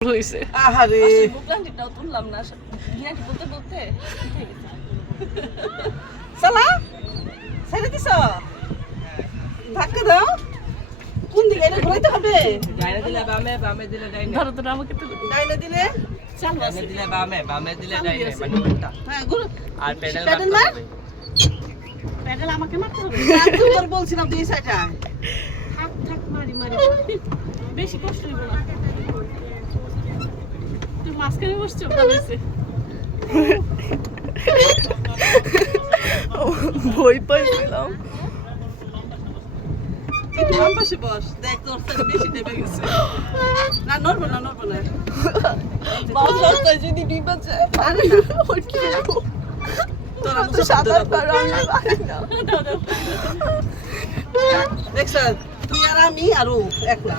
হইছে আহারে বুকলান্টিটাও তুললাম না গিয়াটি বলতে বলতে সালা ছেড়ে দিছ ধাক্কা দাও কোন দিকে এটা ঘুরাইতে হবে ডাইনে দিলে বামে বামে দিলে ডাইনে ধরো তো আমাকে তো ডাইনে দিলে চালু ডাইনে আছে দিলে বামে বামে দিলে ডাইনে মানে উল্টা হ্যাঁ ঘুর আর পেডাল পেডাল মারতে মার। হবে প্যাডেল আমাকে মারতে হবে আমি তোর বলছিলাম দুই সাইডে থাক থাক মারি মারি বেশি কষ্ট হইব না তুই মাঝখানে বসছো ভালো হয়েছে ভয় পাইছিলাম একটু বাম পাশে বস দেখ তোর সাথে বেশি নেমে গেছে না নড়বো না মাঝ রাস্তায় যদি ডিবা যায় আরে না ওই কি করবো? তোরা তো সাঁতার পারো আমি পারি না দেখছ তুই আর আমি আর ও একলা